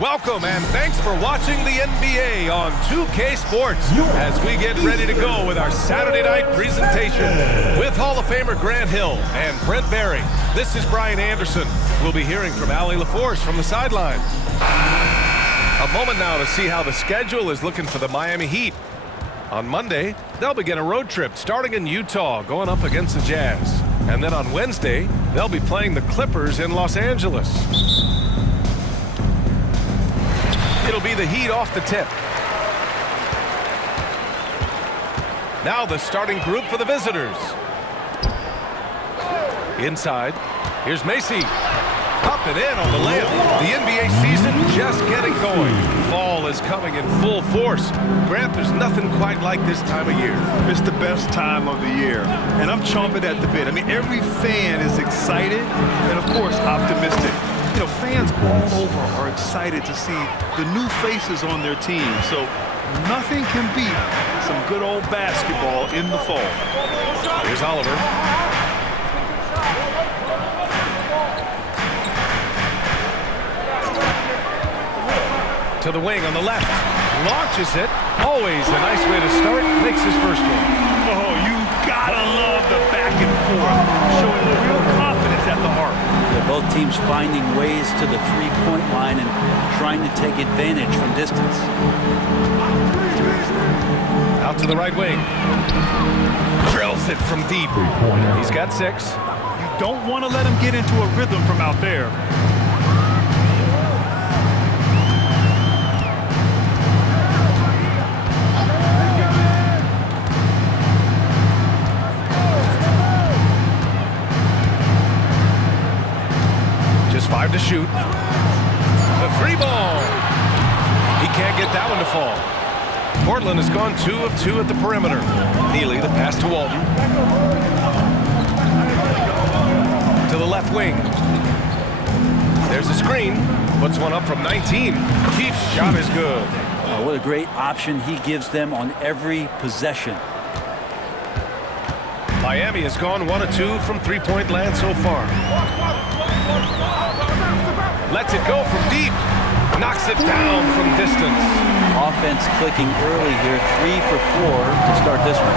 Welcome and thanks for watching the NBA on 2K Sports as we get ready to go with our Saturday night presentation with Hall of Famer Grant Hill and Brent Barry. This is Brian Anderson. We'll be hearing from Allie LaForce from the sideline. A moment now to see how the schedule is looking for the Miami Heat. On Monday, they'll begin a road trip starting in Utah, going up against the Jazz. And then on Wednesday, they'll be playing the Clippers in Los Angeles. It'll be the Heat off the tip. Now the starting group for the visitors. Inside, here's Macy. Up and in on the layup. The NBA season just getting going. Fall is coming in full force. Grant, there's nothing quite like this time of year. It's the best time of the year, and I'm chomping at the bit. I mean, every fan is excited and, of course, optimistic. You know, fans all over are excited to see the new faces on their team. So nothing can beat some good old basketball in the fall. Here's Oliver. To the wing on the left. Launches it. Always a nice way to start. Makes his first one. Oh, you gotta love the back and forth. Showing real confidence at the arc. Both teams finding ways to the three-point line and trying to take advantage from distance. Out to the right wing. Drills it from deep. He's got 6. You don't want to let him get into a rhythm from out there. Just 5 to shoot. The 3 ball. He can't get that one to fall. Portland has gone 2 of 2 at the perimeter. Neely, the pass to Walton. To the left wing. There's a screen. Puts one up from 19. Keith's shot is good. What a great option he gives them on every possession. Miami has gone 1 of 2 from three-point land so far. Lets it go from deep. Knocks it down from distance. Offense clicking early here. 3 for 4 to start this one.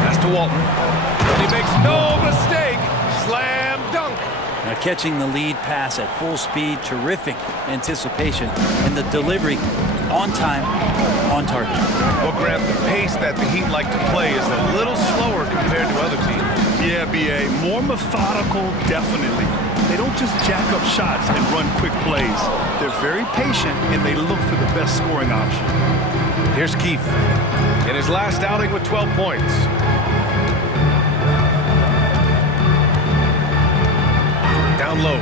Pass to Walton. And he makes no mistake. Slam dunk. Now catching the lead pass at full speed. Terrific anticipation. And the delivery on time, on target. Well, Grant, the pace that the Heat like to play is a little slower compared to other teams. Yeah, B.A. More methodical, definitely. They don't just jack up shots and run quick plays. They're very patient, and they look for the best scoring option. Here's Keith in his last outing with 12 points. Down low.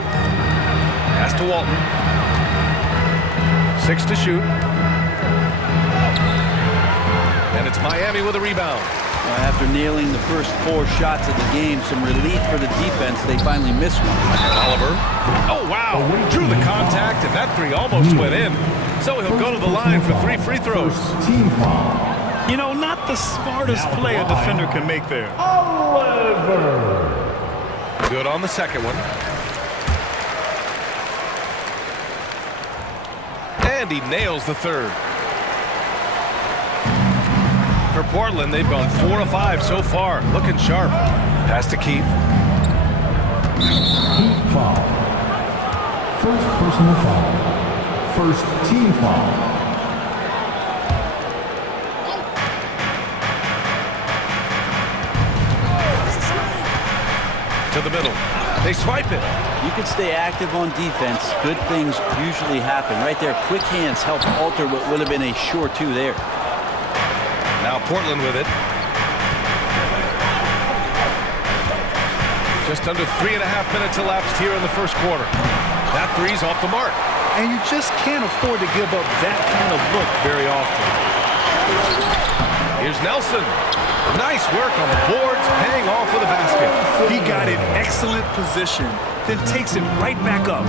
Pass to Walton. 6 to shoot. And it's Miami with a rebound. After nailing the first 4 shots of the game, some relief for the defense. They finally missed one. Oliver. Oh, wow. Drew the contact, and that 3 almost went in. So he'll go to the line for 3 free throws. You know, not the smartest play a defender can make there. Good on the second one. And he nails the third. For Portland, they've gone 4 of 5 so far. Looking sharp. Pass to Keith. Heat foul. First personal foul. First team foul. To the middle. They swipe it. You can stay active on defense. Good things usually happen. Right there, quick hands help alter what would have been a sure 2 there. Now Portland with it. Just under 3.5 minutes elapsed here in the first quarter. That 3's off the mark. And you just can't afford to give up that kind of look very often. Here's Nelson. Nice work on the boards, paying off with a basket. He got in excellent position, then takes it right back up.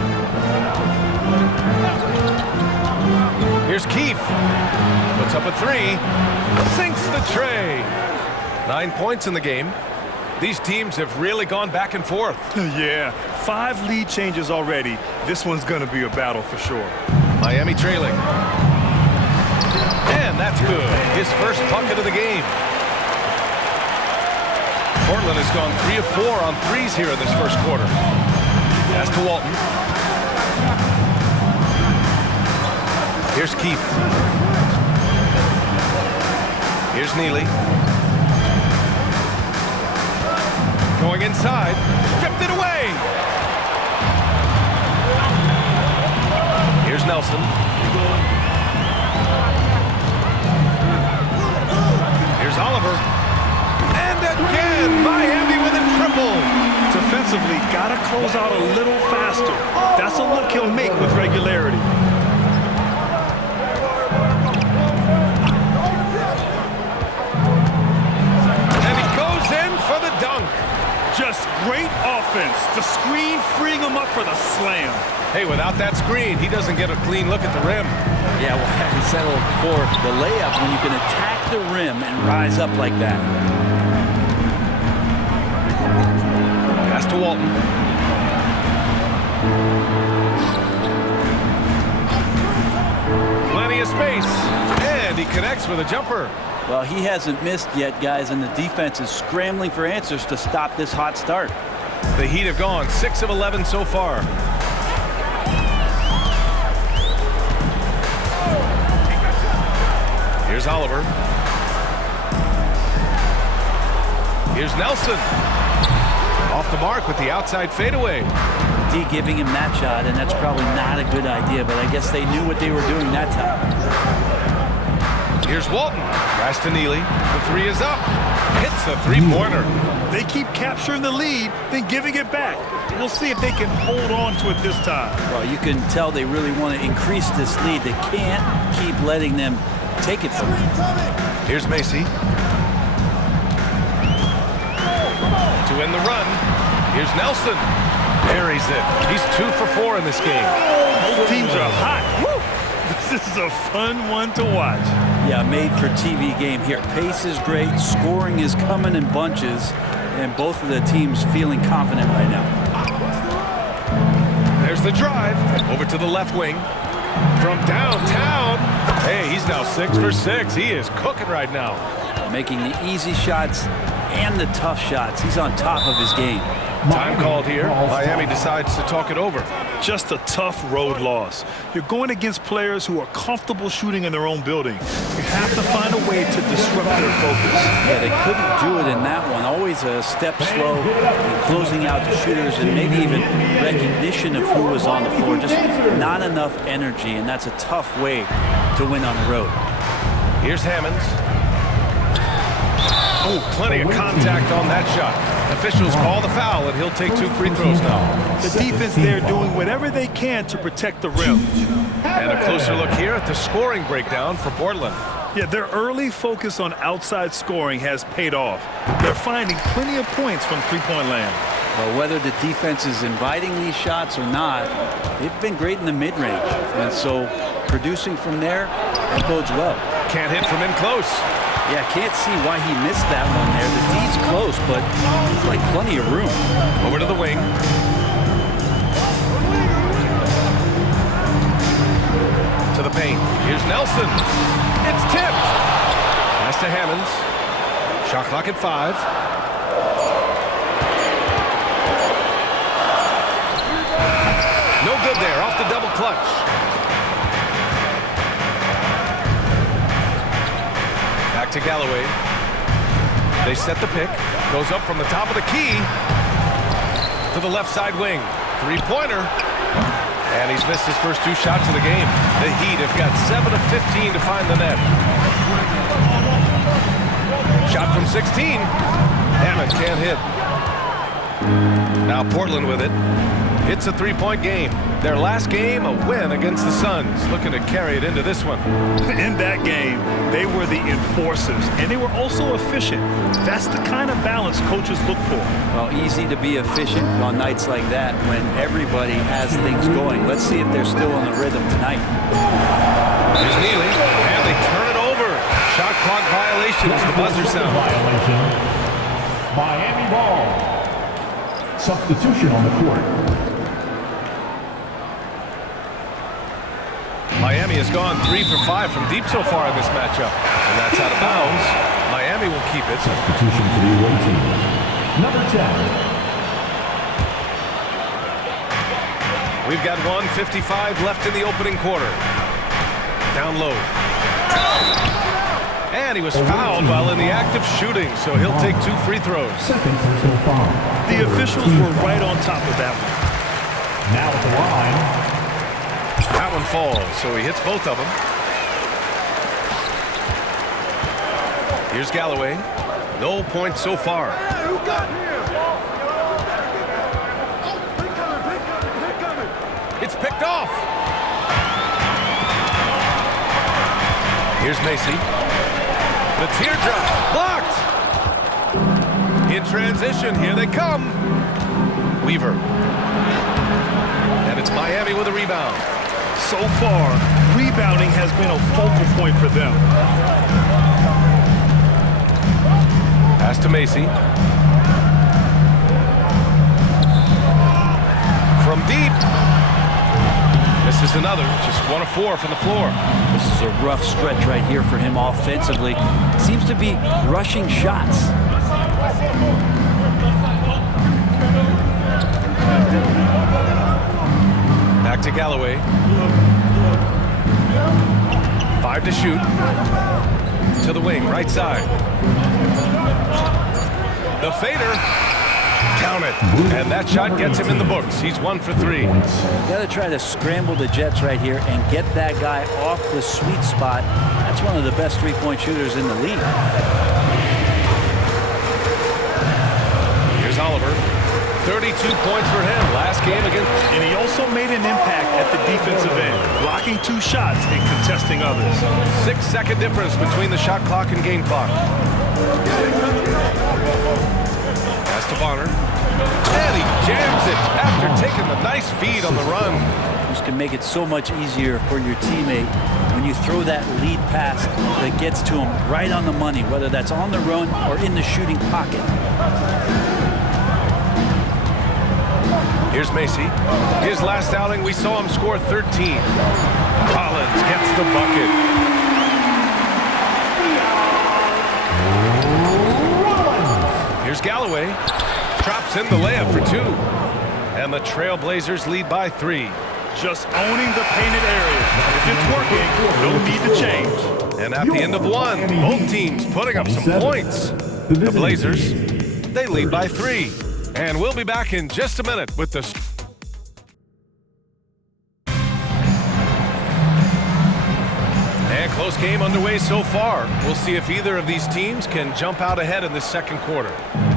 Here's Keefe. Puts up a three. Sinks the tray. 9 points in the game. These teams have really gone back and forth. Yeah, 5 lead changes already. This one's going to be a battle for sure. Miami trailing. And that's good. His first bucket of the game. Portland has gone 3 of 4 on threes here in this first quarter. Pass to Walton. Here's Keefe. Here's Neely. Going inside. Stripped it away. Here's Nelson. Here's Oliver. And again, Miami with a triple. Defensively, got to close out a little faster. That's a look he'll make with regularity. And he goes in for the dunk. Just great offense. The screen freeing him up for the slam. Hey, without that screen, he doesn't get a clean look at the rim. Yeah, well, I settled for the layup when you can attack the rim and rise up like that. Pass to Walton. Plenty of space. And he connects with a jumper. Well, he hasn't missed yet, guys, and the defense is scrambling for answers to stop this hot start. The Heat have gone 6 of 11 so far. Here's Oliver. Here's Nelson. Off the mark with the outside fadeaway. D giving him that shot, and that's probably not a good idea, but I guess they knew what they were doing that time. Here's Walton. Pass to Neely. The three is up. Hits the three-pointer. They keep capturing the lead, then giving it back. We'll see if they can hold on to it this time. Well, you can tell they really want to increase this lead. They can't keep letting them take it from them. Here's Macy. To end the run. Here's Nelson. Buries it. He's 2 for 4 in this game. Both teams are hot. Woo! This is a fun one to watch. Yeah, made for TV game here. Pace is great. Scoring is coming in bunches. And both of the teams feeling confident right now. There's the drive. Over to the left wing. From downtown. Hey, he's now 6 for 6. He is cooking right now. Making the easy shots and the tough shots. He's on top of his game. Time called here. Miami decides to talk it over. Just a tough road loss. You're going against players who are comfortable shooting in their own building. You have to find a way to disrupt their focus. Yeah, they couldn't do it in that one. Always a step slow in closing out the shooters and maybe even recognition of who was on the floor. Just not enough energy, and that's a tough way to win on the road. Here's Hammonds. Oh, plenty of contact on that shot. Officials call the foul, and he'll take 2 free throws now. The defense there doing whatever they can to protect the rim. And a closer look here at the scoring breakdown for Portland. Yeah, their early focus on outside scoring has paid off. They're finding plenty of points from three-point land. Well, whether the defense is inviting these shots or not, they've been great in the mid-range. And so producing from there, that bodes well. Can't hit from in close. Yeah, can't see why he missed that one there. The D's close, but like plenty of room. Over to the wing. To the paint. Here's Nelson. It's tipped. Pass to Hammonds. Shot clock at 5. No good there. Off the double clutch. Back to Galloway. They set the pick. Goes up from the top of the key to the left side wing. Three-pointer. And he's missed his first 2 shots of the game. The Heat have got 7 of 15 to find the net. Shot from 16. Hammond can't hit. Now Portland with it. It's a three-point game. Their last game, a win against the Suns, looking to carry it into this one. In that game, they were the enforcers, and they were also efficient. That's the kind of balance coaches look for. Well, easy to be efficient on nights like that when everybody has things going. Let's see if they're still on the rhythm tonight. Here's Neely, and they turn it over. Shot clock violation as the buzzer sounds. Violation. Miami ball. Substitution on the court. Miami has gone 3 for 5 from deep so far in this matchup, and that's out of bounds. Miami will keep it. Substitution for the away team. Number 10. We've got 1:55 left in the opening quarter. Down low. And he was fouled while in the act of shooting, so he'll take 2 free throws. Second personal foul. The officials were right on top of that one. Now at the line. That one falls, so he hits both of them. Here's Galloway. No points so far. It's picked off. Here's Macy. The teardrop blocked. In transition, here they come. Weaver. And it's Miami with a rebound. So far, rebounding has been a focal point for them. Pass to Macy. From deep. This is another, just 1 of 4 from the floor. This is a rough stretch right here for him offensively. Seems to be rushing shots. Back to Galloway. 5 to shoot. To the wing, right side. The fader. Count it. And that shot gets him in the books. He's 1 for 3. You got to try to scramble the Jets right here and get that guy off the sweet spot. That's one of the best three-point shooters in the league. Here's Oliver. 32 points for him last game against. And he also made an impact at the defensive end, blocking 2 shots and contesting others. 6-second difference between the shot clock and game clock. Pass to Bonner. And he jams it after taking the nice feed on the run. This can make it so much easier for your teammate when you throw that lead pass that gets to him right on the money, whether that's on the run or in the shooting pocket. Here's Macy. His last outing, we saw him score 13. Collins gets the bucket. Here's Galloway. Drops in the layup for 2. And the Trailblazers lead by 3. Just owning the painted area. If it's working, no need to change. And at the end of 1, both teams putting up some points. The Blazers, they lead by 3. And we'll be back in just a minute with the... And close game underway so far. We'll see if either of these teams can jump out ahead in this second quarter.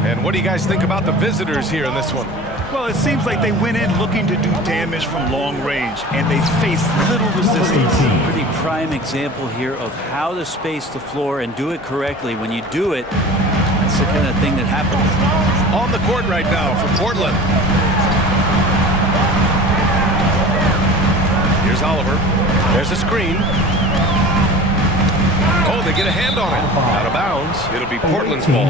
And what do you guys think about the visitors here in this one? Well, it seems like they went in looking to do damage from long range, and they faced little resistance. Pretty prime example here of how to space the floor and do it correctly. When you do it, that's the kind of thing that happens. On the court right now for Portland. Here's Oliver. There's a screen. Oh, they get a hand on it. Out of bounds. It'll be Portland's ball.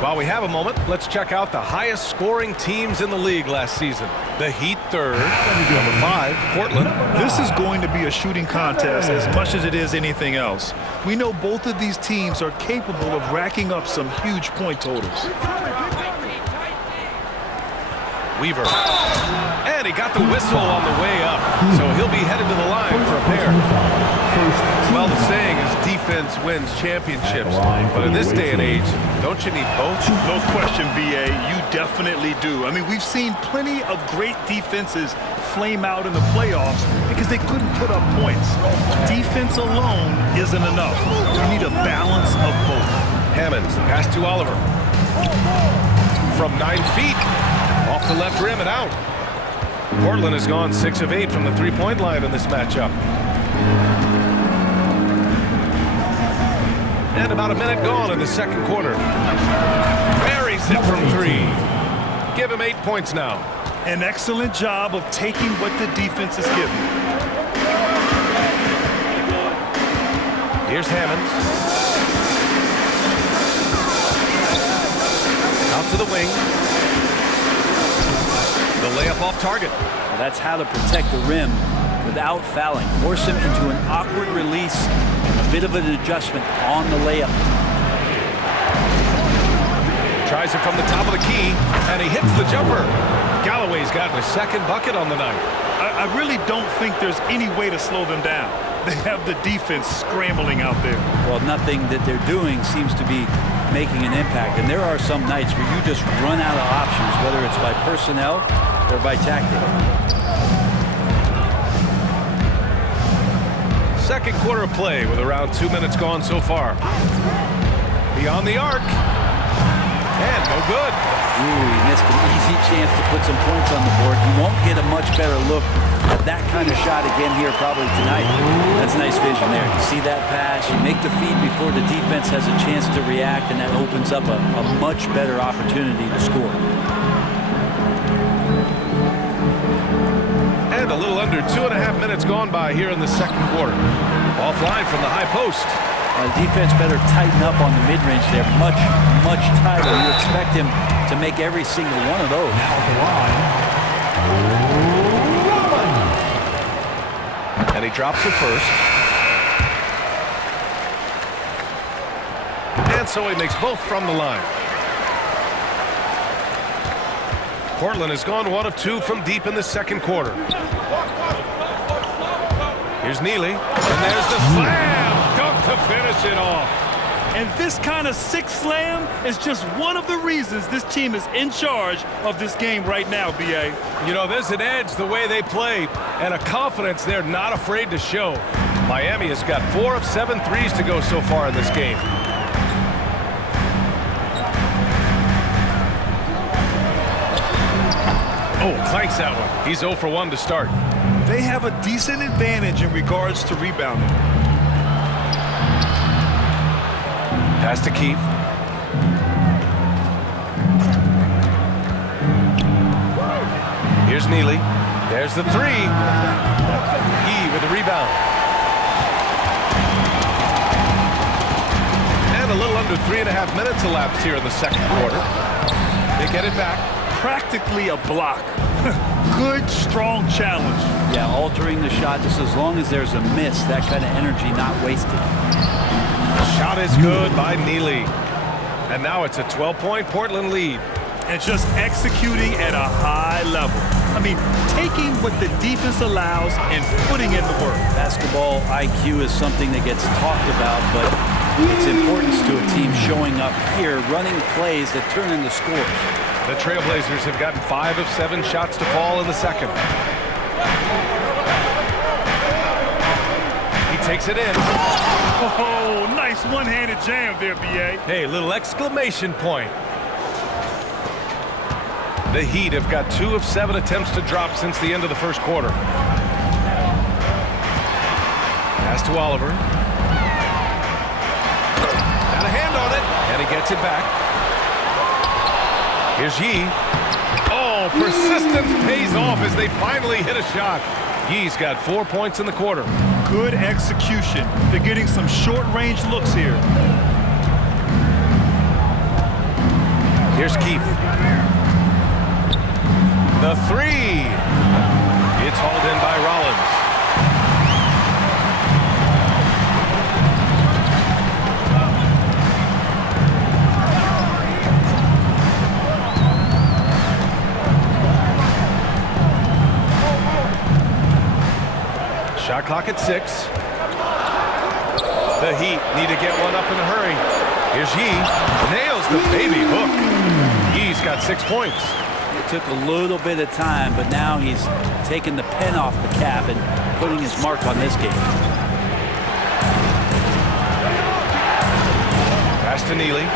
While we have a moment, let's check out the highest scoring teams in the league last season. The Heat third, number 5, Portland. This is going to be a shooting contest as much as it is anything else. We know both of these teams are capable of racking up some huge point totals. Weaver. And he got the whistle on the way up, so he'll be headed to the line for a pair. Well, the saying is defense wins championships, but in this day and age, don't you need both? No question, B.A., you definitely do. I mean, we've seen plenty of great defenses flame out in the playoffs because they couldn't put up points. Defense alone isn't enough. You need a balance of both. Hammonds, the pass to Oliver. From 9 feet, off the left rim and out. Portland has gone 6 of 8 from the three-point line in this matchup. And about a minute gone in the second quarter. Buries it from 3. Give him 8 points now. An excellent job of taking what the defense is giving. Here's Hammonds. Out to the wing. The layup off target. Well, that's how to protect the rim without fouling. Force him into an awkward release, a bit of an adjustment on the layup. Tries it from the top of the key, and he hits the jumper. Galloway's gotten his second bucket on the night. I really don't think there's any way to slow them down. They have the defense scrambling out there. Well, nothing that they're doing seems to be making an impact. And there are some nights where you just run out of options, whether it's by personnel or by tactic. Second quarter of play with around 2 minutes gone so far. Beyond the arc. And no good. Ooh, he missed an easy chance to put some points on the board. He won't get a much better look at that kind of shot again here probably tonight. That's nice vision there. You see that pass, you make the feed before the defense has a chance to react, and that opens up a much better opportunity to score. And a little under 2.5 minutes gone by here in the second quarter. Offline from the high post. Defense better tighten up on the mid-range there. Much, much tighter. You expect him to make every single one of those. Now at the line. And he drops it first. And so he makes both from the line. Portland has gone 1 of 2 from deep in the second quarter. Here's Neely. And there's the slam. Dunk to finish it off. And this kind of sick slam is just one of the reasons this team is in charge of this game right now, B.A. You know, there's an edge the way they play and a confidence they're not afraid to show. Miami has got 4 of 7 threes to go so far in this game. Oh, clanks that one. He's 0 for 1 to start. They have a decent advantage in regards to rebounding. Pass to Keith. Here's Neely. There's the 3. Yee with the rebound. And a little under 3.5 minutes elapsed here in the second quarter. They get it back. Practically a block. Good, strong challenge. Yeah, altering the shot just as long as there's a miss. That kind of energy not wasted. Shot is good by Neely. And now it's a 12-point Portland lead. And just executing at a high level. I mean, taking what the defense allows and putting in the work. Basketball IQ is something that gets talked about, but its importance to a team showing up here, running plays that turn into scores. The Trailblazers have gotten 5 of 7 shots to fall in the second. He takes it in. Oh, nice one-handed jam there, B.A. Hey, little exclamation point. The Heat have got 2 of 7 attempts to drop since the end of the first quarter. Pass to Oliver. Got a hand on it, and he gets it back. Here's Yee. Oh, persistence pays off as they finally hit a shot. Yee's got 4 points in the quarter. Good execution. They're getting some short-range looks here. Here's Keith. The 3. It's hauled in by Rollins. Shot clock at 6. The Heat need to get one up in a hurry. Here's Yee. Nails the baby hook. Yee's got 6 points. It took a little bit of time, but now he's taking the pen off the cap and putting his mark on this game. Pass to Neely.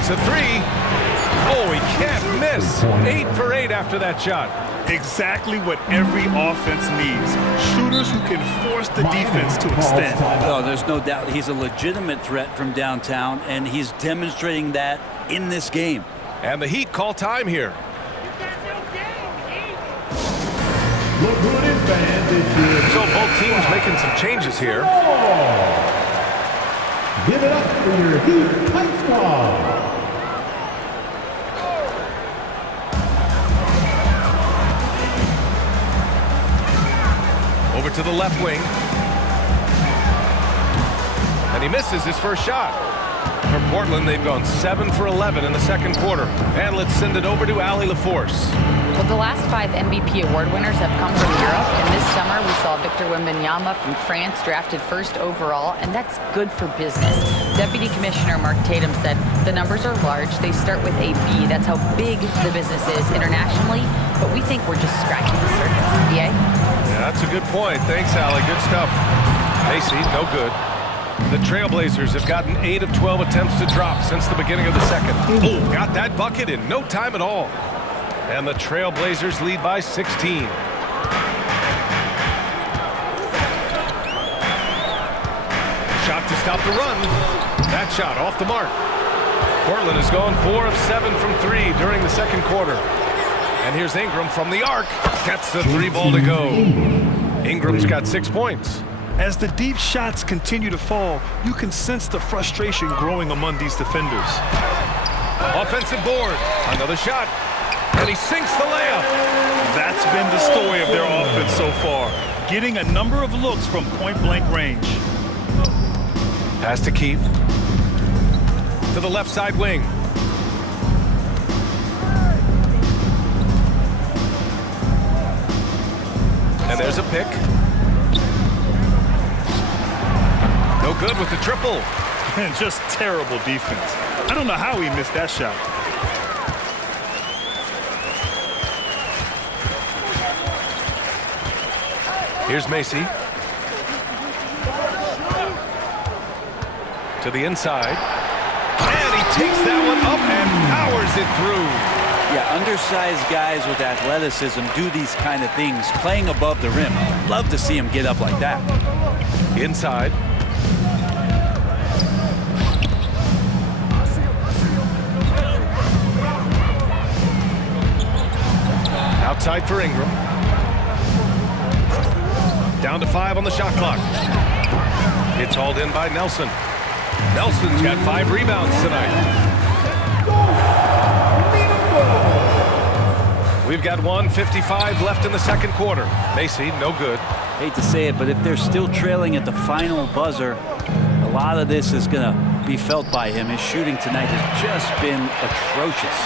Takes a three. Oh, he can't miss. 8 for 8 after that shot. Exactly what every offense needs. Shooters who can force the defense to extend. Oh, there's no doubt he's a legitimate threat from downtown, and he's demonstrating that in this game. And the Heat call time here. So both teams making some changes here. Give it up for your Heat Tight Squad. Over to the left wing. And he misses his first shot. For Portland, they've gone 7 for 11 in the second quarter. And let's send it over to Allie LaForce. Well, the last 5 MVP award winners have come from Europe, and this summer we saw Victor Wembanyama from France drafted first overall, and that's good for business. Deputy Commissioner Mark Tatum said the numbers are large. They start with a B. That's how big the business is internationally, but we think we're just scratching the surface. BA? Yeah, that's a good point. Thanks, Allie. Good stuff. Macy, no good. The Trailblazers have gotten 8 of 12 attempts to drop since the beginning of the second. Oh, got that bucket in no time at all. And the Trailblazers lead by 16. Shot to stop the run. That shot off the mark. Portland has gone 4 of 7 from 3 during the second quarter. And here's Ingram from the arc. Gets the 3 ball to go. Ingram's got 6 points. As the deep shots continue to fall, you can sense the frustration growing among these defenders. Offensive board. Another shot. And he sinks the layup. That's been the story of their offense so far, getting a number of looks from point-blank range. Pass to Keith. To the left side wing. And there's a pick. No good with the triple. And just terrible defense. I don't know how he missed that shot. Here's Macy. To the inside. And he takes that one up and powers it through. Yeah, undersized guys with athleticism do these kind of things, playing above the rim. Love to see him get up like that. Inside. Outside for Ingram. Down to 5 on the shot clock. It's hauled in by Nelson. Nelson's got 5 rebounds tonight. We've got 1:55 left in the second quarter. Macy, no good. Hate to say it, but if they're still trailing at the final buzzer, a lot of this is going to be felt by him. His shooting tonight has just been atrocious.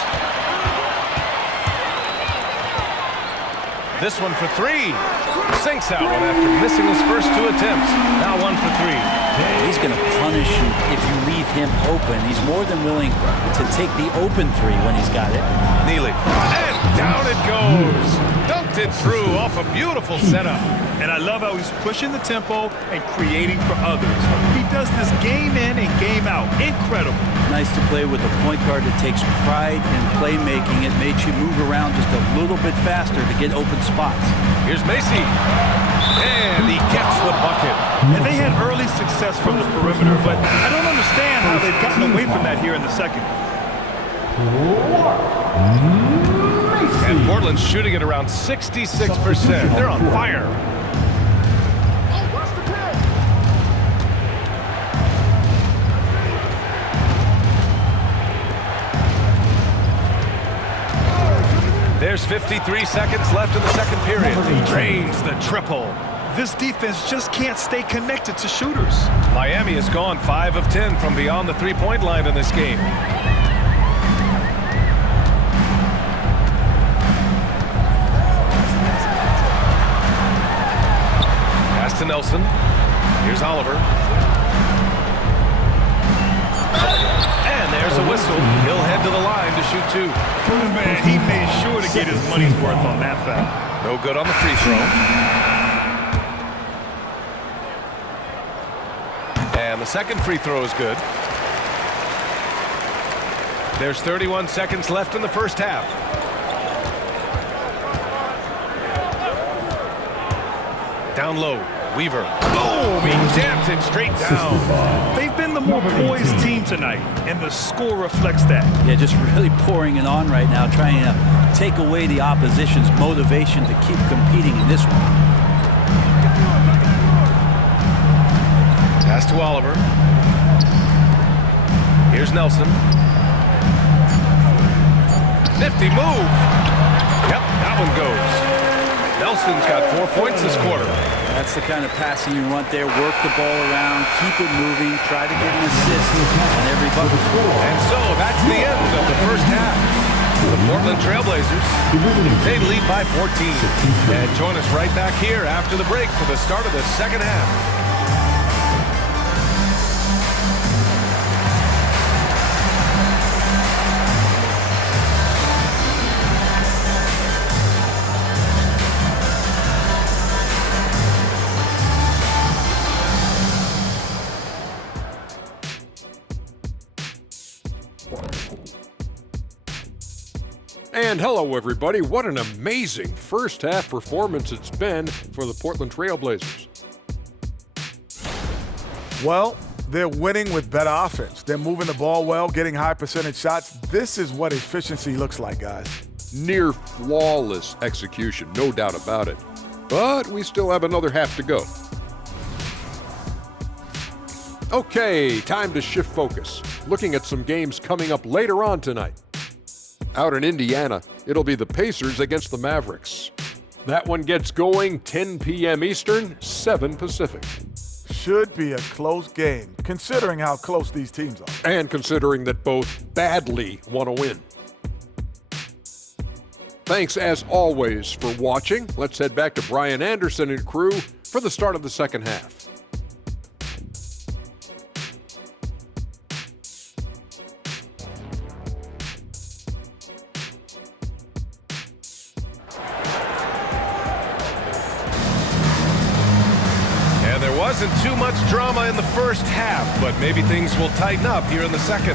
This one for 3. Sinks that one after missing his first 2 attempts. Now 1 for 3. He's going to punish you if you leave him open. He's more than willing to take the open 3 when he's got it. Neely. And down it goes. Dunked it through off a beautiful setup. And I love how he's pushing the tempo and creating for others. He does this game in and game out. Incredible. Nice to play with a point guard that takes pride in playmaking. It makes you move around just a little bit faster to get open spots. Here's Macy. And he gets the bucket. And they had early success from the perimeter, but I don't understand how they've gotten away from that here in the second. And Portland's shooting at around 66%. They're on fire. There's 53 seconds left in the second period. He drains the triple. This defense just can't stay connected to shooters. Miami has gone 5 of 10 from beyond the three-point line in this game. Pass to Nelson. Here's Oliver. And there's a whistle. He'll head to the line to shoot 2. Man, he made sure to get his money's worth on that foul. No good on the free throw. And the second free throw is good. There's 31 seconds left in the first half. Down low, Weaver. Boom! He jams it straight down. They've been the more poised team tonight, and the score reflects that. Yeah, just really pouring it on right now, trying to take away the opposition's motivation to keep competing in this one. Pass to Oliver. Here's Nelson. Nifty move. Yep, that one goes. Nelson's got 4 points this quarter. That's the kind of passing you want there. Work the ball around, keep it moving, try to get an assist on every bucket. And so that's the end of the first half. The Portland Trailblazers, they lead by 14. And join us right back here after the break for the start of the second half. And hello, everybody. What an amazing first half performance it's been for the Portland Trailblazers. Well, they're winning with better offense. They're moving the ball well, getting high percentage shots. This is what efficiency looks like, guys. Near flawless execution, no doubt about it. But we still have another half to go. Okay, time to shift focus. Looking at some games coming up later on tonight. Out in Indiana, it'll be the Pacers against the Mavericks. That one gets going 10 p.m. Eastern, 7 Pacific. Should be a close game, considering how close these teams are. And considering that both badly want to win. Thanks, as always, for watching. Let's head back to Brian Anderson and crew for the start of the second half. Wasn't too much drama in the first half, but maybe things will tighten up here in the second.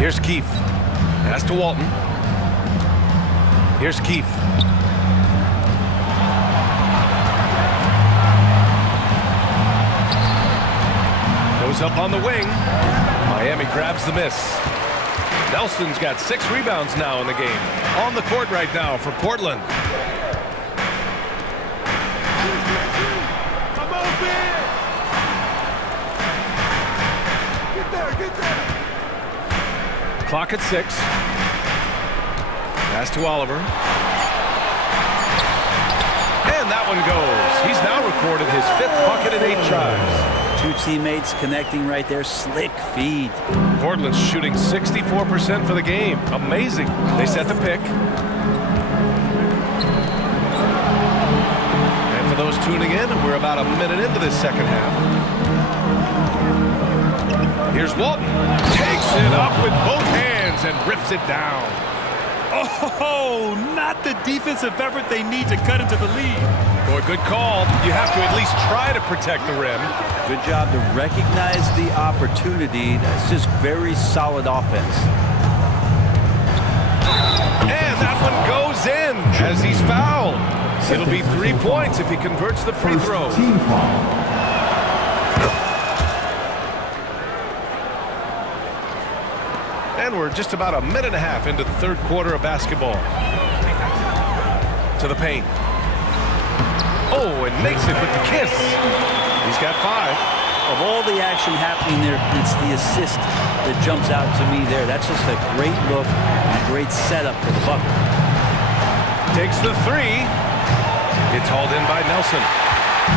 Here's Keefe. Pass to Walton. Here's Keefe. Goes up on the wing. Miami grabs the miss. Nelson's got 6 rebounds now in the game. On the court right now for Portland. Clock at 6. Pass to Oliver. And that one goes. He's now recorded his 5th bucket in 8 tries. 2 teammates connecting right there. Slick feed. Portland's shooting 64% for the game. Amazing. They set the pick. And for those tuning in, we're about a minute into this second half. Here's Walton. Takes it up with both hands and rips it down. Oh, not the defensive effort they need to cut into the lead. Boy, good call. You have to at least try to protect the rim. Good job to recognize the opportunity. That's just very solid offense. And that one goes in as he's fouled. It'll be 3 points if he converts the free throw. Team foul. And we're just about a minute and a half into the third quarter of basketball. To the paint. Oh, and makes it with the kiss. He's got 5. Of all the action happening there, it's the assist that jumps out to me there. That's just a great look and a great setup for the bucket. Takes the 3. It's hauled in by Nelson.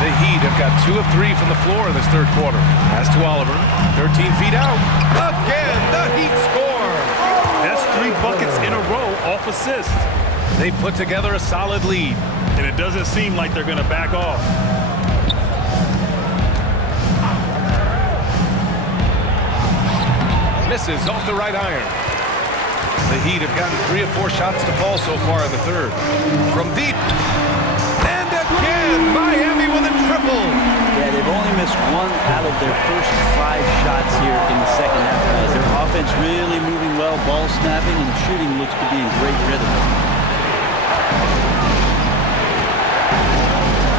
The Heat have got 2 of 3 from the floor in this third quarter. Pass to Oliver. 13 feet out. Again, the Heat score. That's 3 buckets in a row off assist. They put together a solid lead. And it doesn't seem like they're going to back off. Misses off the right iron. The Heat have gotten 3 of 4 shots to fall so far in the third. From deep. And again, Miami with a triple. Yeah, they've only missed 1 out of their first 5 shots here in the second half, guys. Their offense really moving well, ball snapping, and shooting looks to be in great rhythm.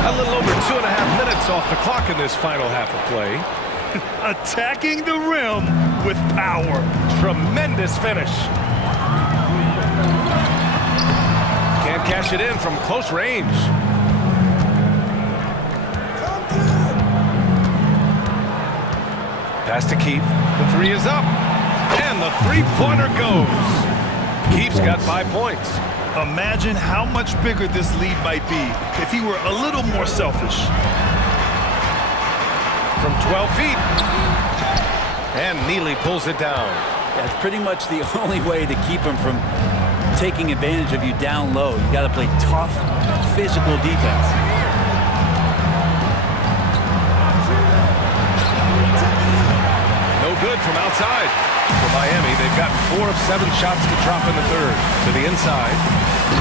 A little over 2.5 minutes off the clock in this final half of play. Attacking the rim with power. Tremendous finish. Can't cash it in from close range. Pass to Keith. The 3 is up. And the 3-pointer goes. Keith's got 5 points. Imagine how much bigger this lead might be if he were a little more selfish. From 12 feet. And Neely pulls it down. That's pretty much the only way to keep him from taking advantage of you down low. You got to play tough, physical defense. No good from outside. For Miami, they've gotten 4 of 7 shots to drop in the third. To the inside.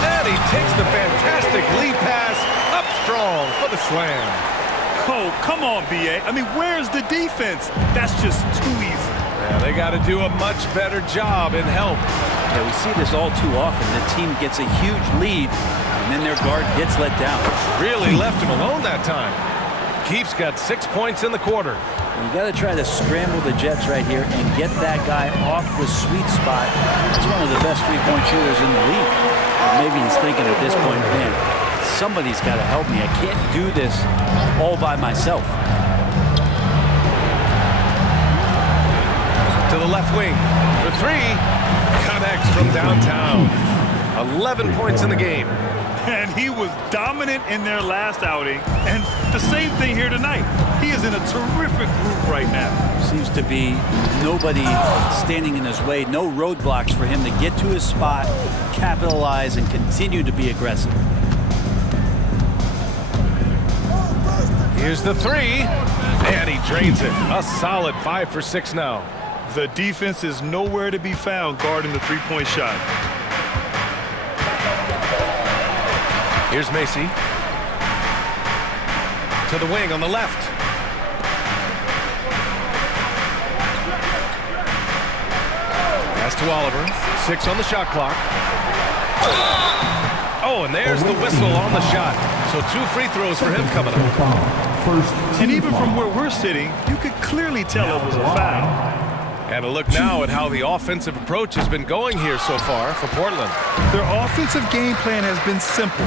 And he takes the fantastic lead pass up strong for the slam. Oh, come on, B.A. I mean, where's the defense? That's just too easy. Yeah, they got to do a much better job in help. Yeah, we see this all too often. The team gets a huge lead, and then their guard gets let down. Really left him alone that time. Keith's got 6 points in the quarter. You got to try to scramble the Jets right here and get that guy off the sweet spot. He's one of the best three-point shooters in the league. Maybe he's thinking at this point, man, somebody's got to help me. I can't do this all by myself. To the left wing for 3. Connects from downtown. 11 points in the game. And he was dominant in their last outing. And the same thing here tonight. He is in a terrific groove right now. Seems to be nobody standing in his way. No roadblocks for him to get to his spot, capitalize, and continue to be aggressive. Here's the 3. And he drains it. A solid 5 for 6 now. The defense is nowhere to be found guarding the three-point shot. Here's Macy. To the wing on the left. Pass to Oliver. 6 on the shot clock. Oh, and there's the whistle on the shot. So 2 free throws for him coming up. And even from where we're sitting, you could clearly tell it was a foul. And a look now at how the offensive approach has been going here so far for Portland. Their offensive game plan has been simple.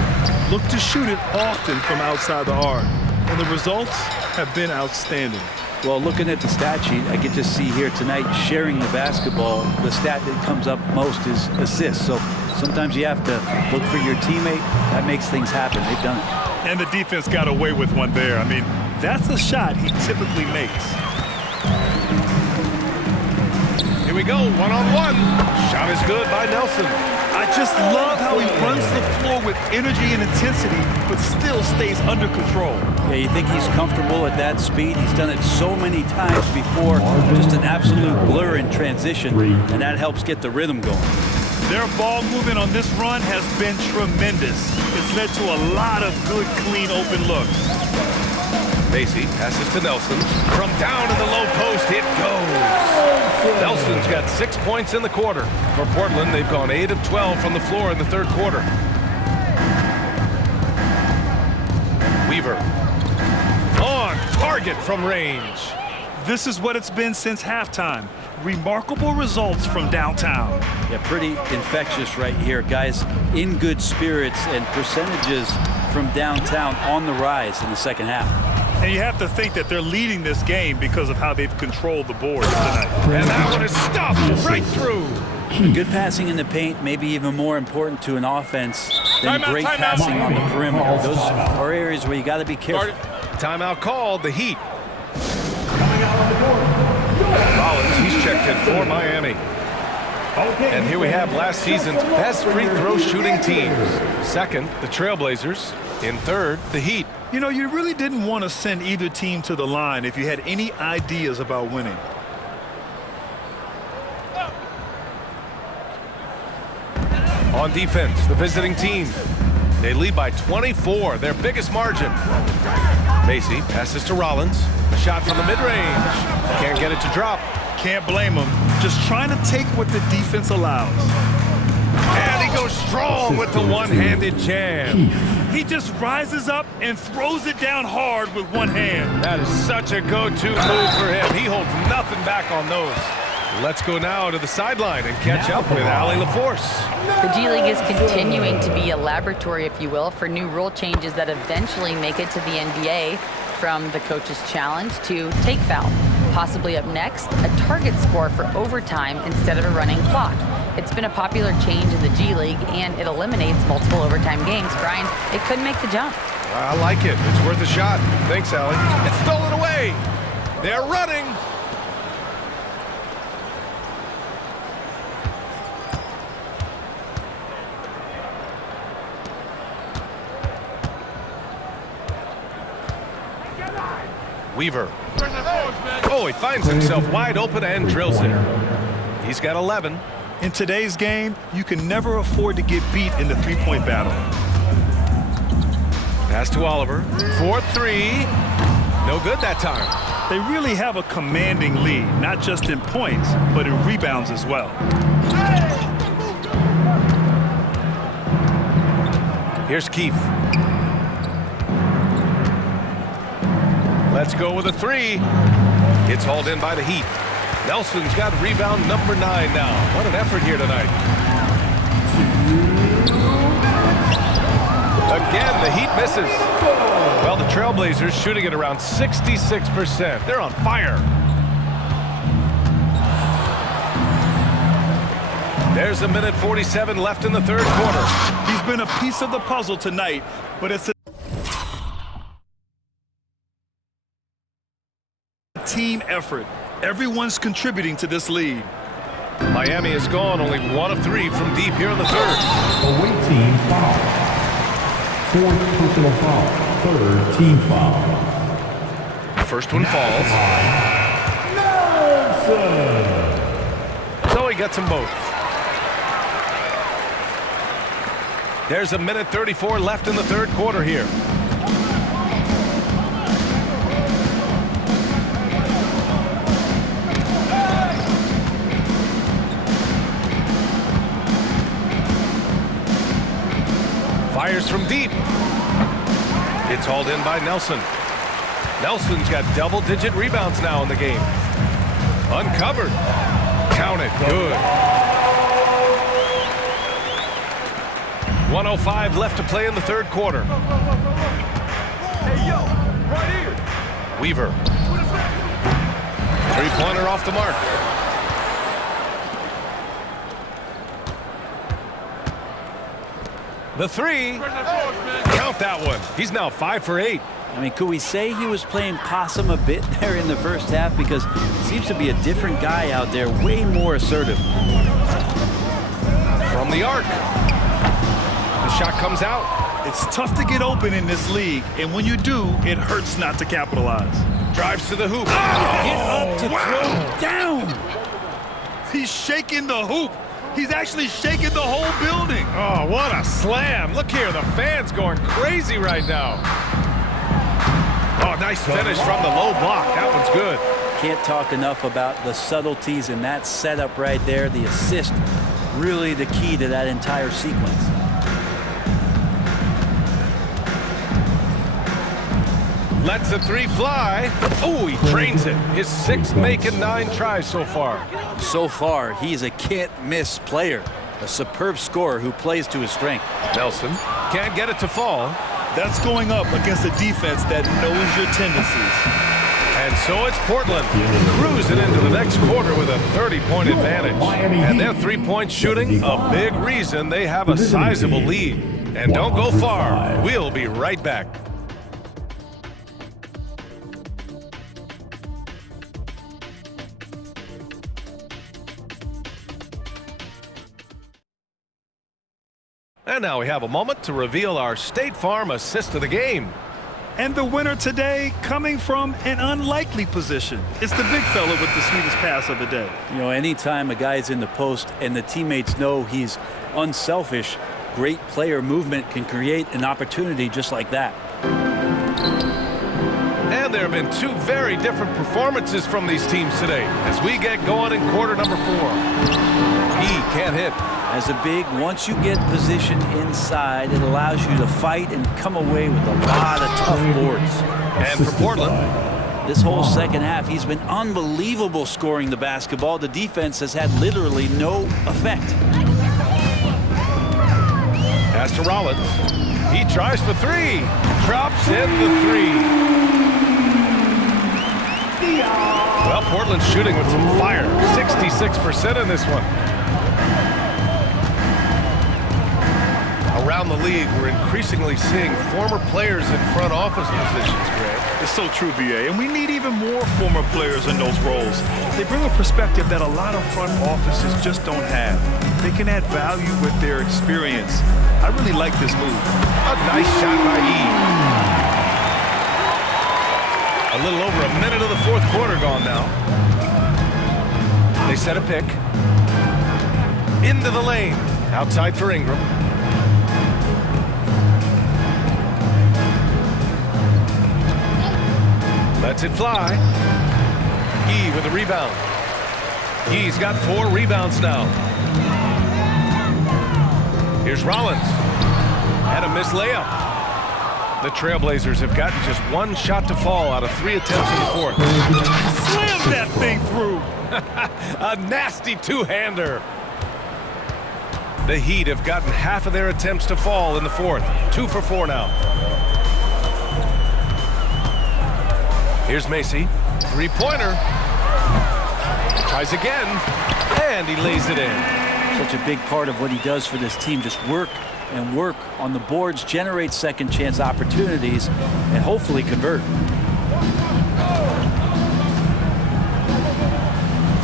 Look to shoot it often from outside the arc. And the results have been outstanding. Well, looking at the stat sheet, I get to see here tonight sharing the basketball. The stat that comes up most is assists. So sometimes you have to look for your teammate. That makes things happen. They've done it. And the defense got away with one there. I mean, that's a shot he typically makes. Here we go, one-on-one. Shot is good by Nelson. I just love how he runs the floor with energy and intensity, but still stays under control. Yeah, you think he's comfortable at that speed. He's done it so many times before. Just an absolute blur in transition, and that helps get the rhythm going. Their ball movement on this run has been tremendous. It's led to a lot of good, clean, open looks. Macy passes to Nelson. From down in the low post, it goes. Nelson's got 6 points in the quarter. For Portland, they've gone 8 of 12 from the floor in the third quarter. Weaver. On target from range. This is what it's been since halftime. Remarkable results from downtown. Yeah, pretty infectious right here. Guys in good spirits and percentages from downtown on the rise in the second half. And you have to think that they're leading this game because of how they've controlled the boards tonight. And that one is stuffed right through. Good passing in the paint, maybe even more important to an offense than great passing on the perimeter. Those are areas where you got to be careful. Timeout called, the Heat. Rollins, he's checked in for Miami. And here we have last season's best free throw shooting teams. Second, the Trailblazers. In third, the Heat. You know, you really didn't want to send either team to the line if you had any ideas about winning. On defense, the visiting team. They lead by 24, their biggest margin. Macy passes to Rollins. A shot from the mid-range. Can't get it to drop. Can't blame him. Just trying to take what the defense allows. And he goes strong with the one-handed jam. He just rises up and throws it down hard with one hand. That is such a go-to move for him. He holds nothing back on those. Let's go now to the sideline and catch up with Allie LaForce. The G League is continuing to be a laboratory, if you will, for new rule changes that eventually make it to the NBA, from the coach's challenge to take foul. Possibly up next, a target score for overtime instead of a running clock. It's been a popular change in the G League, and it eliminates multiple overtime games. Brian, it could make the jump. I like it. It's worth a shot. Thanks, Allie. It's stolen away. They're running. Weaver. Oh, he finds himself wide open and drills it. He's got 11. In today's game, you can never afford to get beat in the three-point battle. Pass to Oliver. 4-3. No good that time. They really have a commanding lead, not just in points, but in rebounds as well. Here's Keith. Let's go with a three. It's hauled in by the Heat. Nelson's got rebound number 9 now. What an effort here tonight. Again, the Heat misses. Well, the Trailblazers shooting at around 66%. They're on fire. There's 1:47 left in the third quarter. He's been a piece of the puzzle tonight, but it's a team effort. Everyone's contributing to this lead. Miami is gone, only 1 of 3 from deep here in the third. Away team foul. 4th personal foul. 3rd team foul. First one falls. So he gets them both. There's 1:34 left in the third quarter here. Fires from deep. It's hauled in by Nelson. Nelson's got double-digit rebounds now in the game. Uncovered. Count it. Good. 1:05 left to play in the third quarter. Hey, yo, right here. Weaver. Three-pointer off the mark. The three. Count that one. He's now 5 for 8. I mean, could we say he was playing possum a bit there in the first half? Because he seems to be a different guy out there, way more assertive. From the arc. The shot comes out. It's tough to get open in this league, and when you do, it hurts not to capitalize. Drives to the hoop. Get up to throw down. He's shaking the hoop. He's actually shaking the whole building. Oh, what a slam. Look here, the fans going crazy right now. Oh, nice finish from the low block. That one's good. Can't talk enough about the subtleties in that setup right there. The assist, really the key to that entire sequence. Lets the three fly. Oh, he drains it. His 6th make in 9 tries so far. So far, he's a can't-miss player. A superb scorer who plays to his strength. Nelson can't get it to fall. That's going up against a defense that knows your tendencies. And so it's Portland cruising into the next quarter with a 30-point advantage. And their three-point shooting, a big reason they have a sizable lead. And don't go far. We'll be right back. And now we have a moment to reveal our State Farm assist of the game. And the winner today coming from an unlikely position. It's the big fella with the sweetest pass of the day. You know, anytime a guy's in the post and the teammates know he's unselfish, great player movement can create an opportunity just like that. And there have been two very different performances from these teams today as we get going in quarter number 4. He can't hit. As a big, once you get positioned inside, it allows you to fight and come away with a lot of tough boards. And for Portland, this whole second half, he's been unbelievable scoring the basketball. The defense has had literally no effect. as to Rollins. He tries for 3. Drops in the 3. Well, Portland's shooting with some fire. 66% in this one. Around the league, we're increasingly seeing former players in front office positions, Greg. It's so true, BA, and we need even more former players in those roles. They bring a perspective that a lot of front offices just don't have. They can add value with their experience. I really like this move. A nice shot by Yee. A little over a minute of the fourth quarter gone now. They set a pick. Into the lane. Outside for Ingram. Lets it fly. Yee with a rebound. Yee's got 4 rebounds now. Here's Rollins. And a missed layup. The Trailblazers have gotten just 1 shot to fall out of 3 attempts in the fourth. Slam that thing through. A nasty 2-hander. The Heat have gotten half of their attempts to fall in the fourth. 2 for 4 now. Here's Macy. 3-pointer. Tries again. And he lays it in. Such a big part of what he does for this team. Just work and work on the boards, generate second chance opportunities, and hopefully convert.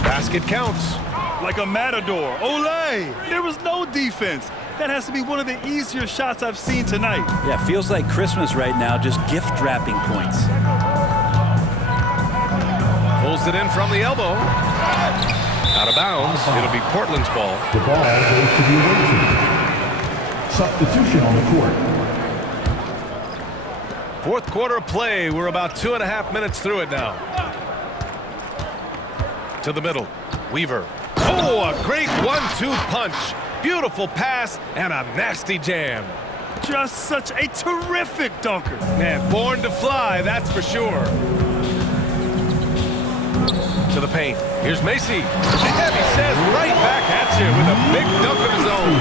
Basket counts. Like a matador. Olay! There was no defense. That has to be one of the easier shots I've seen tonight. Yeah, feels like Christmas right now, just gift wrapping points. Pulls it in from the elbow. Out of bounds. It'll be Portland's ball. The ball goes to the away team. Substitution on the court. Fourth quarter of play. We're about 2.5 minutes through it now. To the middle. Weaver. Oh, a great 1-2 punch. Beautiful pass and a nasty jam. Just such a terrific dunker. Man, born to fly, that's for sure. To the paint. Here's Macy. And he says right back at you with a big dunk of his own.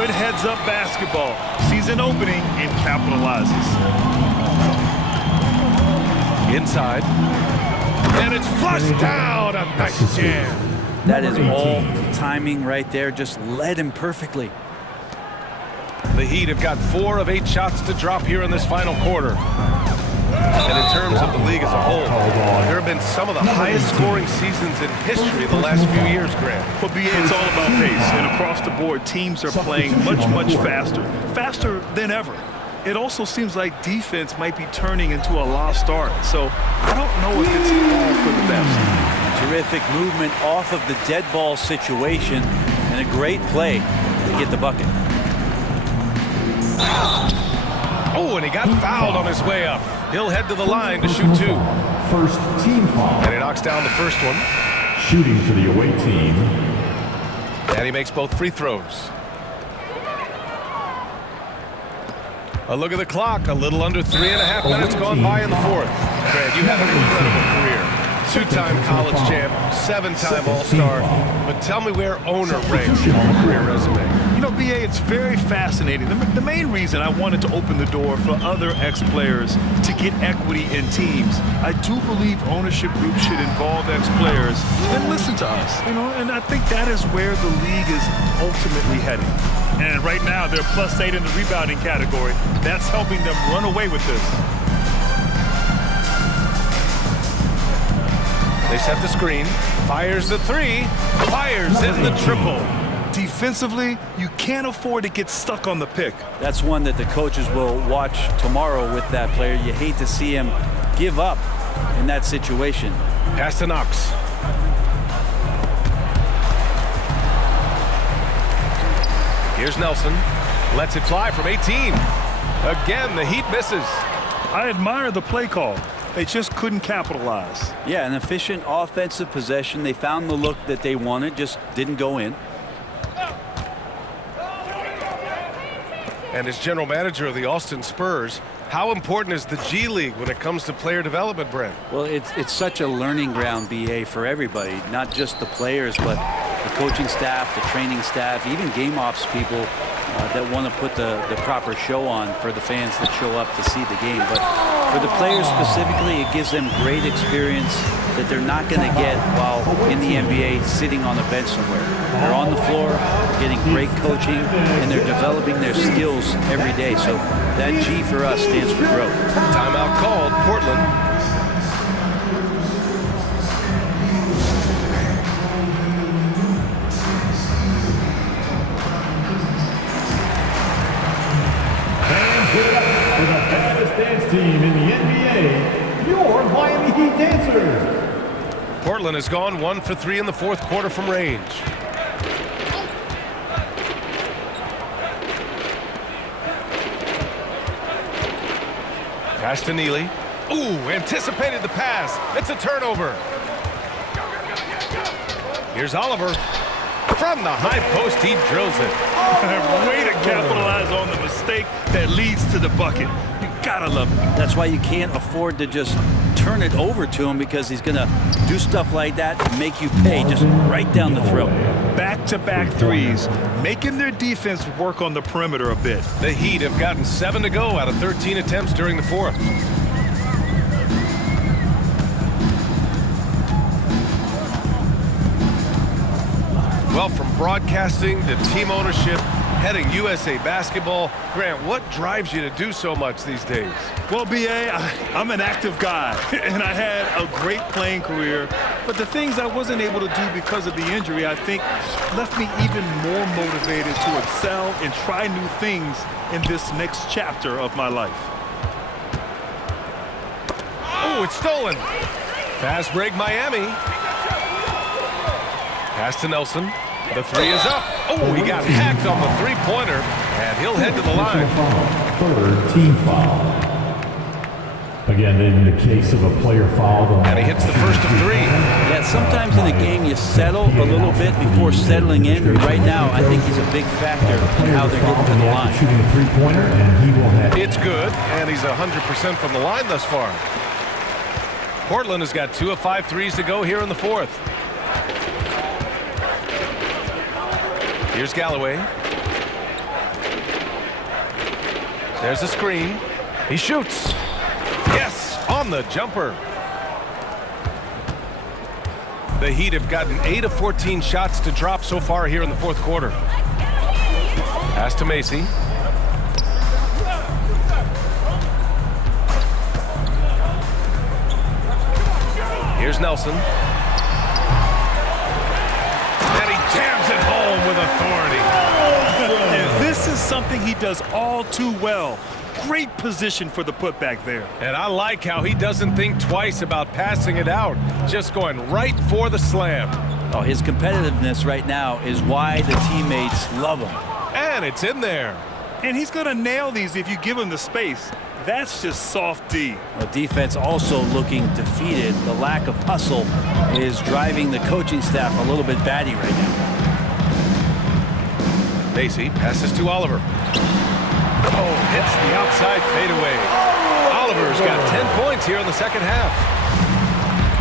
Good heads-up basketball. Sees an opening and capitalizes. Inside. And it's flushed down. A nice jam. That is all timing right there. Just led him perfectly. The Heat have got 4 of 8 shots to drop here in this final quarter. And in terms of the league as a whole, there have been some of the highest scoring seasons in history the last few years, Grant. Well, BA, it's all about pace. And across the board, teams are playing much, much faster. Faster than ever. It also seems like defense might be turning into a lost art. So I don't know if it's all for the best. Terrific movement off of the dead ball situation and a great play to get the bucket. Oh, and he got fouled on his way up. He'll head to the line to shoot 2. First team foul. And he knocks down the first one. Shooting for the away team. And he makes both free throws. A look at the clock. A little under 3.5 minutes gone by in the fourth. Grant, you have an incredible career. 2-time college champ, 7-time All-Star. But tell me where owner ranks in your career resume. You know, BA, it's very fascinating. The main reason I wanted to open the door for other ex-players to get equity in teams, I do believe ownership groups should involve ex-players and listen to us. You know, and I think that is where the league is ultimately heading. And right now, they're +8 in the rebounding category. That's helping them run away with this. They set the screen, fires the 3, fires in the triple. Defensively, you can't afford to get stuck on the pick. That's one that the coaches will watch tomorrow with that player. You hate to see him give up in that situation. Pass to Knox. Here's Nelson. Lets it fly from 18. Again, the Heat misses. I admire the play call. They just couldn't capitalize. Yeah, an efficient offensive possession. They found the look that they wanted, just didn't go in. And as general manager of the Austin Spurs, how important is the G League when it comes to player development, Brent? Well, it's such a learning ground, BA, for everybody, not just the players, but the coaching staff, the training staff, even game ops people that want to put the proper show on for the fans that show up to see the game. But for the players specifically, it gives them great experience that they're not going to get while in the NBA sitting on a bench somewhere. They're on the floor, getting great coaching, and they're developing their skills every day. So that G for us stands for growth. Timeout called, Portland. For the baddest dance team in the NBA, your Miami Heat Dancers. Portland has gone 1 for 3 in the fourth quarter from range. Pass to Neely. Ooh, anticipated the pass. It's a turnover. Here's Oliver. From the high post, he drills it. Way to capitalize on the mistake that leads to the bucket. You gotta love it. That's why you can't afford to just turn it over to him, because he's going to do stuff like that and make you pay just right down the throat. Back-to-back threes, making their defense work on the perimeter a bit. The Heat have gotten 7 to go out of 13 attempts during the fourth. Well, from broadcasting to team ownership, heading USA Basketball, Grant, what drives you to do so much these days? Well, BA, I'm an active guy, and I had a great playing career, but the things I wasn't able to do because of the injury, I think, left me even more motivated to excel and try new things in this next chapter of my life. Oh, it's stolen. Fast break, Miami. Pass to Nelson. The three is up. Oh, he got hacked on the three-pointer, and he'll head to the line. Third team foul. Again, in the case of a player foul, and he hits the first of 3. Yeah, sometimes in a game you settle a little bit before settling in. Right now, I think he's a big factor in how they're getting to the line. Shooting a three-pointer, and he will have. It's good, and he's 100% from the line thus far. Portland has got 2 of 5 threes to go here in the fourth. Here's Galloway. There's a screen. He shoots. Yes, on the jumper. The Heat have gotten 8 of 14 shots to drop so far here in the fourth quarter. Pass to Macy. Here's Nelson. And he jams it home with authority. And this is something he does all too well. Great position for the putback there. And I like how he doesn't think twice about passing it out, just going right for the slam. Oh, his competitiveness right now is why the teammates love him. And it's in there. And he's going to nail these if you give him the space. That's just soft D. The defense also looking defeated. The lack of hustle is driving the coaching staff a little bit batty right now. Macy passes to Oliver. Oh, hits the outside fadeaway. Oliver's got 10 points here in the second half.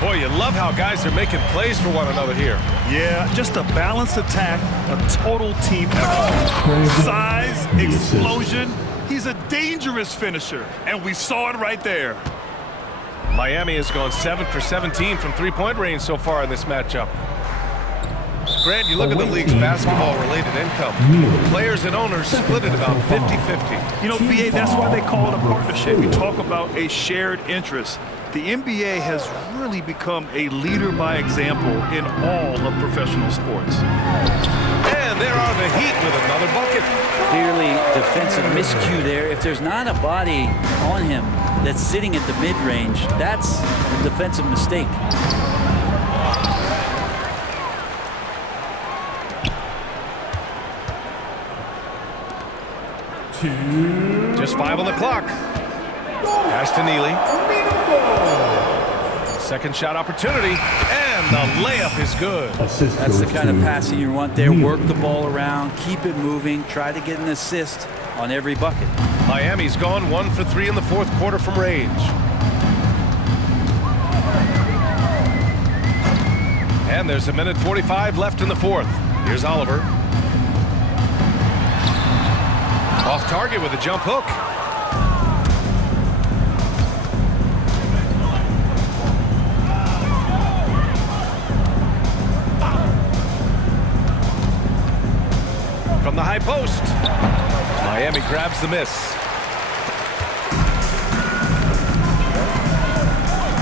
Boy, you love how guys are making plays for one another here. Yeah, just a balanced attack, a total team effort. Size, explosion. He's a dangerous finisher, and we saw it right there. Miami has gone 7 for 17 from three-point range so far in this matchup. Grant, you look at the league's basketball-related income. Players and owners split it about 50-50. You know, BA, that's why they call it a partnership. We talk about a shared interest. The NBA has really become a leader by example in all of professional sports. And there are the Heat with another bucket. Clearly defensive miscue there. If there's not a body on him that's sitting at the mid-range, that's a defensive mistake. Just 5 on the clock. Pass to Neely. Second shot opportunity, and the layup is good. That's the kind of passing you want there. Work the ball around, keep it moving, try to get an assist on every bucket. Miami's gone 1 for 3 in the fourth quarter from range. And there's a minute 45 left in the fourth. Here's Oliver. Off target with a jump hook. From the high post. Miami grabs the miss.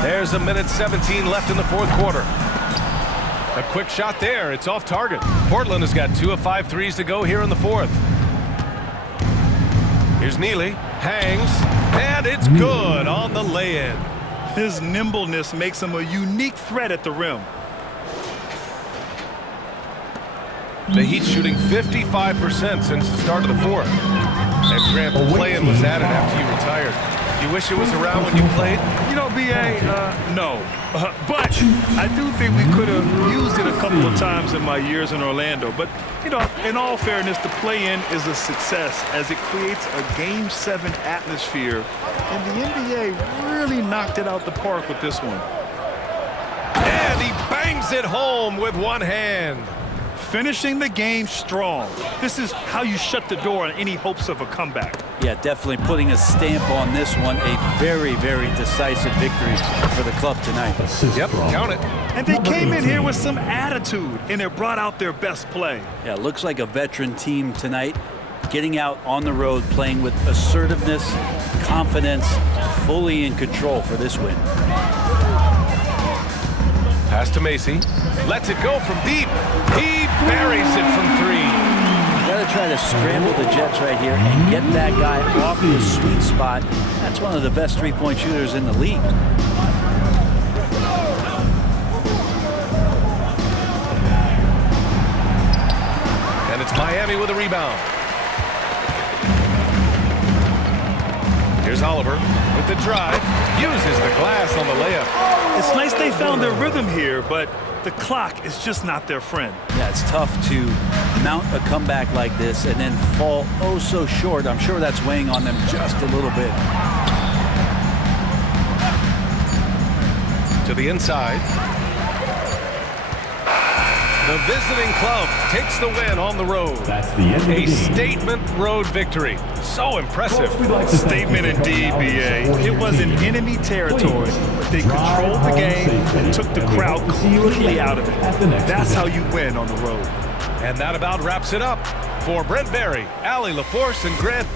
There's a minute 17 left in the fourth quarter. A quick shot there. It's off target. Portland has got 2 of 5 threes to go here in the fourth. Here's Neely. Hangs. And it's good on the lay-in. His nimbleness makes him a unique threat at the rim. The Heat shooting 55% since the start of the fourth. And Grant, the play-in was added after you retired. You wish it was around when you played? You know, B.A., no. But I do think we could have used it a couple of times in my years in Orlando. But, you know, in all fairness, the play-in is a success as it creates a Game 7 atmosphere. And the NBA really knocked it out the park with this one. And he bangs it home with one hand. Finishing the game strong. This is how you shut the door on any hopes of a comeback. Yeah, definitely putting a stamp on this one. A very, very decisive victory for the club tonight. Yep, count it. And they came in here with some attitude, and it brought out their best play. Yeah, it looks like a veteran team tonight, getting out on the road, playing with assertiveness, confidence, fully in control for this win. Pass to Macy. Lets it go from deep. He buries it from 3. You got to try to scramble the Jets right here and get that guy off the sweet spot. That's one of the best three-point shooters in the league. And it's Miami with a rebound. Here's Oliver with the drive. Uses the glass on the layup. It's nice they found their rhythm here, but the clock is just not their friend. Yeah, it's tough to mount a comeback like this and then fall oh so short. I'm sure that's weighing on them just a little bit. To the inside. The visiting club takes the win on the road. That's the end of the A game. statement road victory. So impressive. Statement indeed, B.A. It was in enemy territory, but they controlled the game and took the crowd completely out of it. That's how you win on the road. And that about wraps it up. For Brent Barry, Allie LaForce, and Grant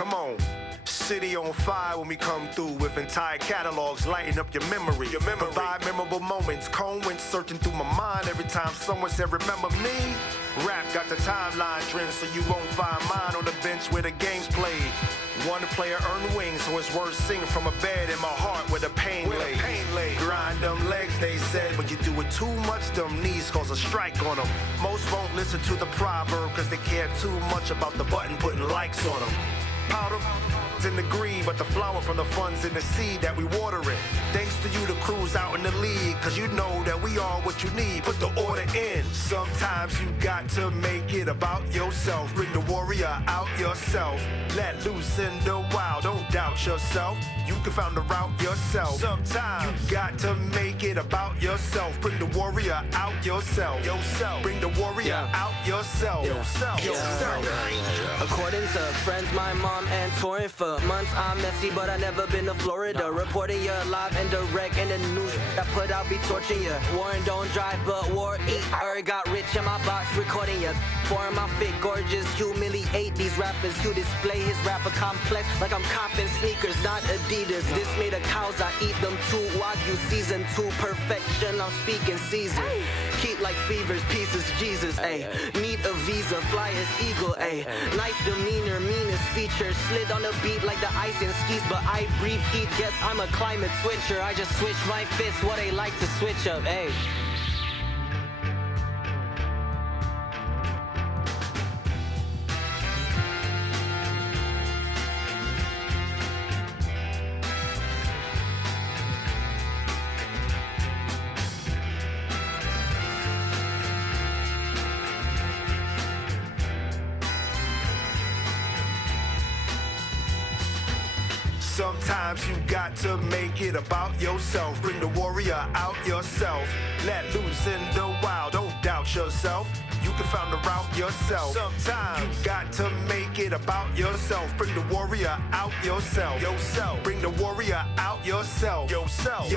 Come on. City on fire when we come through with entire catalogs lighting up your memory. Provide memorable moments. Cone went searching through my mind every time someone said, remember me? Rap got the timeline trend, so you won't find mine on the bench where the game's played. One player earned wings, so his words sing from a bed in my heart where the pain lay. Grind them legs, they said, but you do it too much, them knees cause a strike on them. Most won't listen to the proverb, cause they care too much about the button putting likes on them. Powder in the green, but the flower from the funds in the seed that we water it. Thanks to you, the crew's out in the league, cause you know that we are what you need. Put the order in. Sometimes you got to make it about yourself. Bring the warrior out yourself. Let loose in the wild, don't doubt yourself. You can find the route yourself. Sometimes you got to make it about yourself. Bring the warrior out yourself. Bring the warrior out yourself. According to friends, my mom and touring for months, I'm messy, but I never been to Florida. Reporting you live and direct in the news. I put out be torching you. Warren don't drive, but war eat. Got rich in my box, recording you. For my fit, gorgeous, humiliate these rappers. You display his rapper complex like I'm copping sneakers, not Adidas. This made of cows, I eat them too. Wagyu season 2, perfection. I'm speaking season. Keep like fevers, pieces, Jesus. Ayy, need a visa, fly as eagle. Ayy, nice demeanor, meanest features. Slid on the beat like the ice and skis, but I breathe heat. Guess I'm a climate switcher. I just switch my fists, what they like to switch up. Ayy. Sometimes you got to make it about yourself. Bring the warrior out yourself. Let loose in the wild, don't doubt yourself. You can find the route yourself. Sometimes you got to make it about yourself. Bring the warrior out yourself. Bring the warrior out yourself. Yourself.